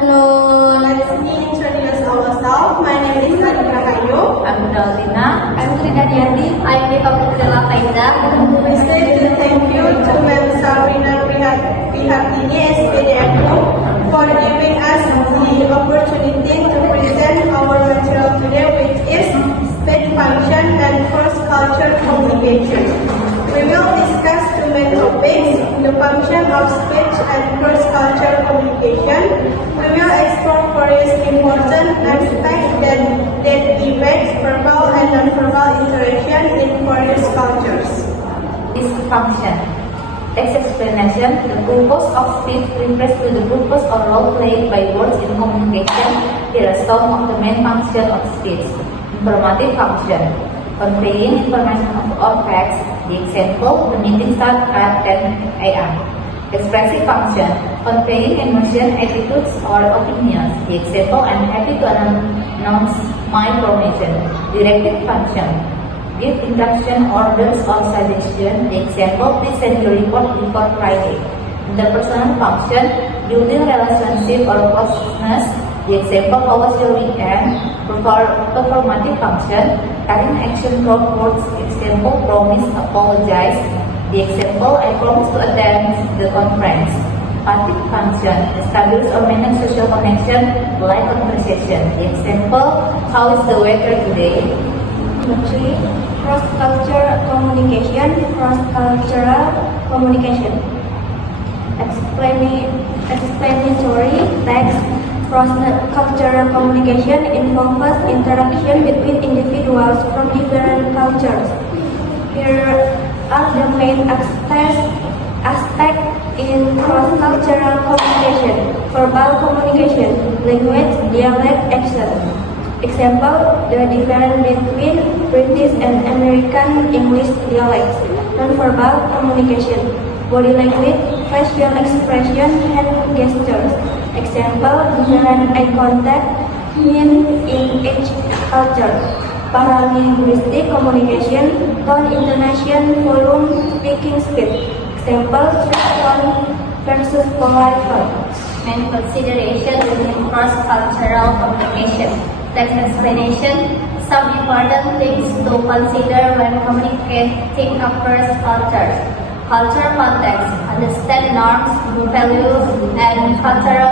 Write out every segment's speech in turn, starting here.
afternoon. Let me introduce ourselves. My name is Nadira Kayu. I'm Dalvina. I'm Trina Diandi. I'm Nika Putrila Faiza. We say to thank you to Ms. Sabrina Prihatini, SPDFO, for giving us the opportunity to present our material today, which is speech function and cross-cultural communication. We will discuss two main topics: the function of speech and cross-cultural communication. We will explore various important aspects that affect verbal and non-verbal interaction in various cultures. This function. Text explanation. The purpose of speech refers to the purpose or role played by words in communication. Here are some of the main functions of speech. Informative function. Conveying information of facts. The example, the meeting started at 10 a.m. Expressive function. Conveying emotion, attitudes, or opinions. The example, I'm happy to announce my promotion. Directive function. Give instruction, orders, or suggestion. The example, please send your report before Friday. Interpersonal function. Building relationship or closeness. The example, how was your weekend? Performative function. Carrying action toward words. Example, promise, apologize. The example, I promise to attend the conference. Empathic function. Establish or manage social connection like conversation. The example, how is the weather today? Number 3. Cross-cultural communication. Cross-cultural communication. Explanatory text. Cross-cultural communication involves interaction between individuals from different cultures. Here are the main aspects in cross-cultural communication: verbal communication, language, dialect, action. Example, the difference between British and American English dialects. Non-verbal communication, body language, facial expression, hand gestures. Example, different eye contact mean in each culture. Paralinguistic communication, tone, intonation, volume, speaking speed. Example, strict tone versus polite tone. Main consideration within cross-cultural communication. Text explanation. Some important things to consider when communicating across cultures. Cultural context. Understand norms, values, and cultural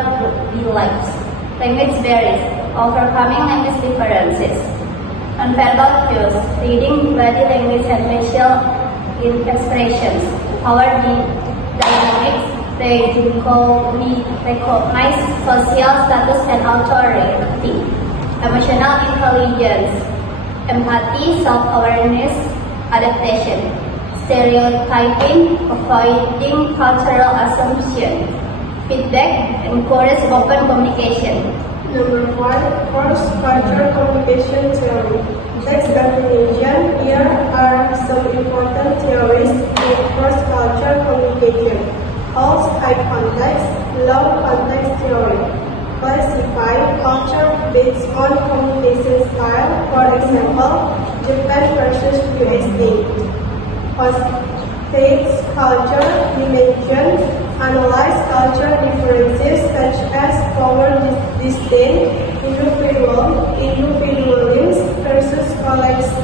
beliefs. Language barriers. Overcoming language differences. Nonverbal cues. Reading body language and facial expressions. Power dynamics. They recognize social status and authority. Emotional intelligence. Empathy, self-awareness, adaptation. Stereotyping, avoiding cultural assumption. Feedback, encourage open communication. Number 1. Cross-cultural communication theory. Text definition. Here are some important theories in cross-cultural communication. Holds high context, low context theory. Classify culture based on communication style. For example, Japan versus USA. States culture dimension. Analyze culture differences such as power disdain, individualism versus collective.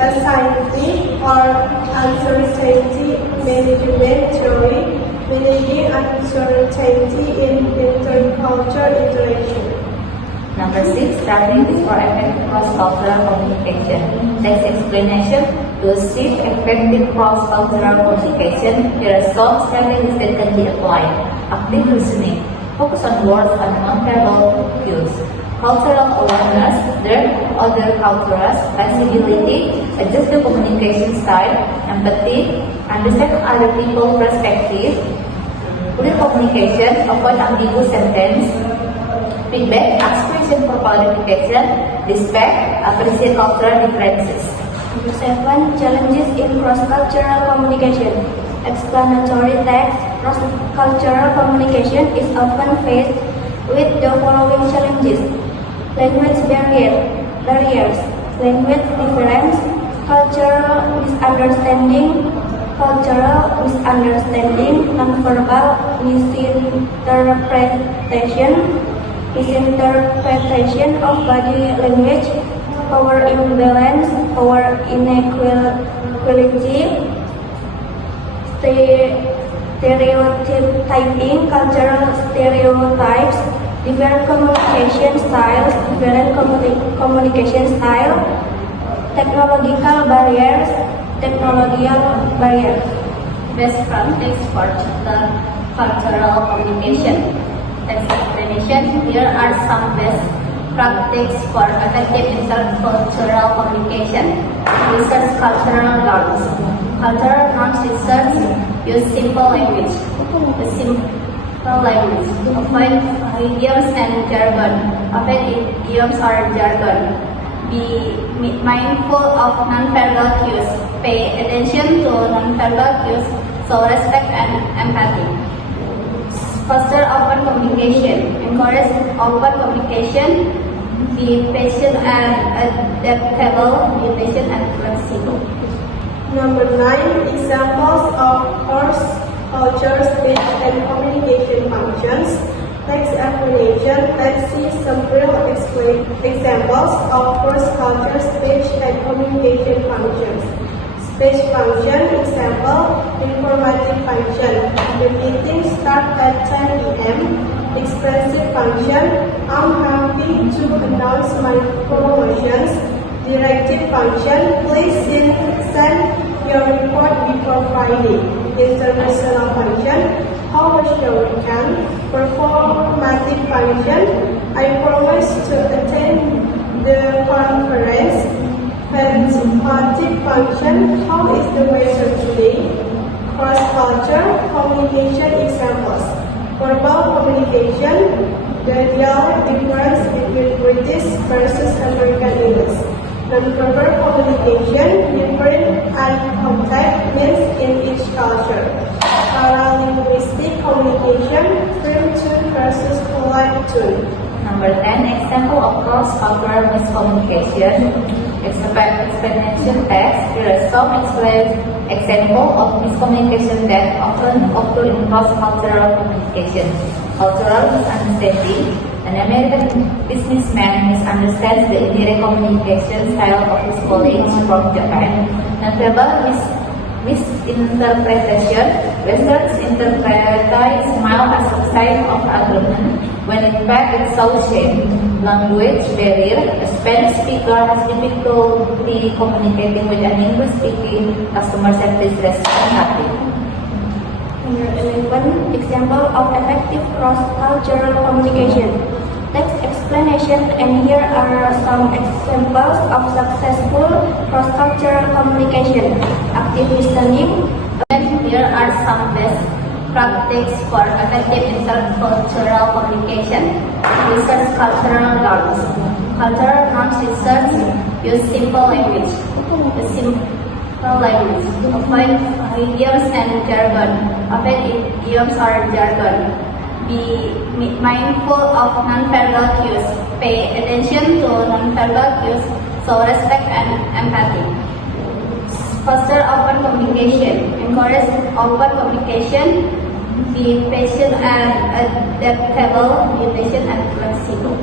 Assignment or uncertainty management theory, managing uncertainty in intercultural interaction. Number 6. Strategies for effective cross-cultural communication. Text explanation. To achieve effective cross-cultural communication, there are some strategies that can be applied. Active listening. Focus on words and non-verbal cues. Cultural awareness. Learn other cultures. Flexibility. Adjust the communication style. Empathy. Understand other people's perspective. Clear communication. Avoid ambiguous sentence. Feedback, ask question for clarification. Respect, appreciate cultural differences. Number 7. Challenges in cross-cultural communication. Explanatory text. Cross-cultural communication is often faced with the following challenges: language barriers, language difference, understanding, cultural misunderstanding, nonverbal misinterpretation of body language, power imbalance, power inequality, stereotyping, cultural stereotypes, different communication style, technological barriers. Best practice for cultural communication. Explanation. Here are some best practices for effective intercultural communication. Research cultural norms. Cultural norms research use simple language. Avoid idioms and jargon. Avoid idioms or jargon. Be mindful of nonverbal cues. Pay attention to nonverbal cues. Show respect and empathy. Foster open communication. Encourage open communication. Be patient and adaptable. Be patient and flexible. Number 9, examples of course, culture, speech, and communication functions. Text explanation. Let's see some real examples of course, culture, speech, and communication functions. Speech function, example, informative function. The meeting starts at 10 a.m. Expressive function, I'm happy to announce my promotions. Directive function, please send your report before Friday. International function, how was your weekend? Performative function, I promise to attend the conference. Participative function, how is the weather today? Cross-culture communication examples. Verbal communication, the dialect difference between British versus American English. Non-verbal communication, different eye contact means in each culture. Paralinguistic communication, firm tone versus polite tone. Number 10, example of cross-cultural miscommunication. Explanation text. Here are some examples of miscommunication that often occur in cross-cultural communication. Cultural misunderstanding. An American businessman misunderstands the indirect communication style of his colleagues from Japan. Nonverbal misinterpretation. Westerns interpret smile as a sign of agreement, when in fact it shows shame. Language barrier. A Spanish speaker has difficulty communicating with an English-speaking customer service representative. Number 11, example of effective cross-cultural communication. Text explanation, and here are some examples of successful cross-cultural communication. Active listening. And here are some best practices for effective intercultural communication. Research cultural norms. Cultural norms research use simple language. Avoid idioms and jargon. Avoid idioms or jargon. Be mindful of nonverbal cues. Pay attention to nonverbal cues. Show respect and empathy. Foster open communication. Encourage open communication. Be patient and adaptable. Be patient and flexible.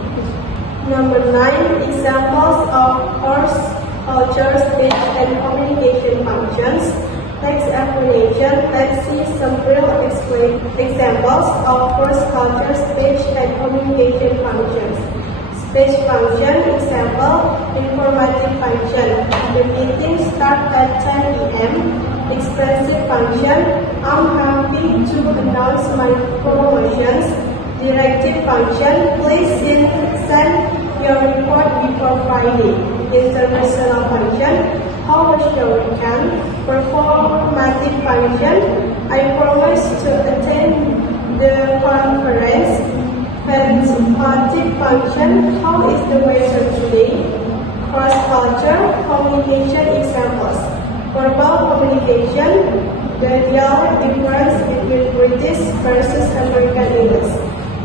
Number 9, examples of course, culture, speech, and communication functions. Text explanation. Let's see some real examples of course, culture, speech, and communication functions. Speech function, example, informative function. The meeting starts at 10 a.m. Expressive function, I'm happy to announce my promotions. Directive function, please send your report before Friday. International function, how was your weekend? Performative function, I promise to attend the conference. Participative function, how is the weather today? Cross-culture communication examples. Verbal communication, the dialect difference between British versus American English.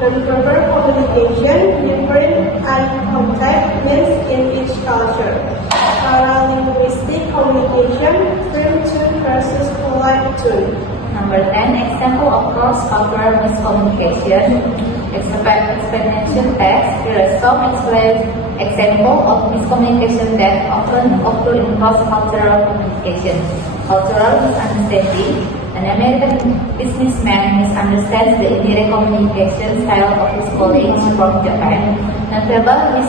Non-verbal communication, different eye contact means in each culture. Paralinguistic communication, firm tone versus polite tone. Number 10, example of cross-cultural miscommunication. Explanation text. Here are some example of miscommunication that often occur in cross-cultural communication. Cultural misunderstanding. An American businessman misunderstands the Indian communication style of his colleagues from Japan. Notable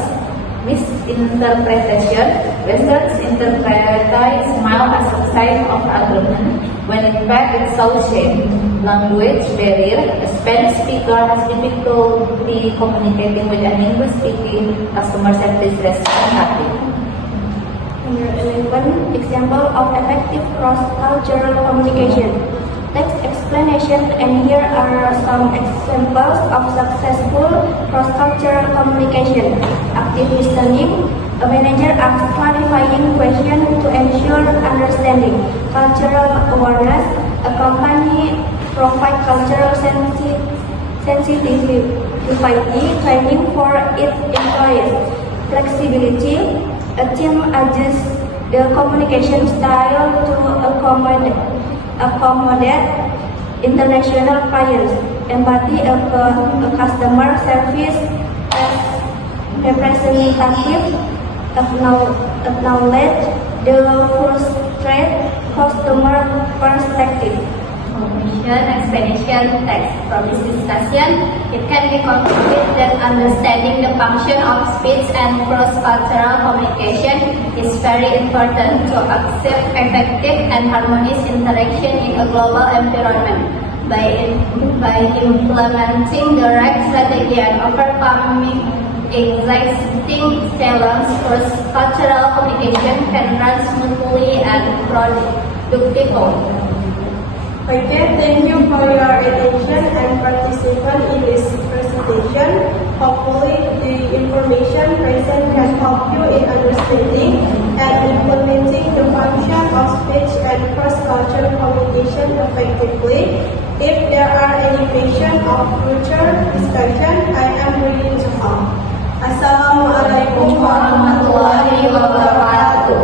misinterpretation. Westerns interpret smile as a sign of agreement, when in fact it shows shame. Language barrier. A Spanish speaker has difficulty communicating with an English-speaking customer service representative. Number 11, example of effective cross-cultural communication. Text explanation, and here are some examples of successful cross-cultural communication. Active listening. A manager asks clarifying questions to ensure understanding. Cultural awareness. A company provides cultural sensitivity training for its employees. Flexibility. A team adjusts the communication style to accommodate international clients. Empathy. A customer service representative acknowledge the frustrated customer perspective. Conclusion, explanation, text. From this discussion, it can be concluded that understanding the function of speech and cross-cultural communication is very important to accept effective and harmonious interaction in a global environment. By implementing the right strategy and overcoming existing challenges, cross-cultural communication can run smoothly and productively. Okay, thank you for your attention and participation in this presentation. Hopefully, the information present can help you in understanding and implementing the function of speech and cross-cultural communication effectively. If there are any questions or future discussion, I am ready to help. Assalamualaikum warahmatullahi wabarakatuh.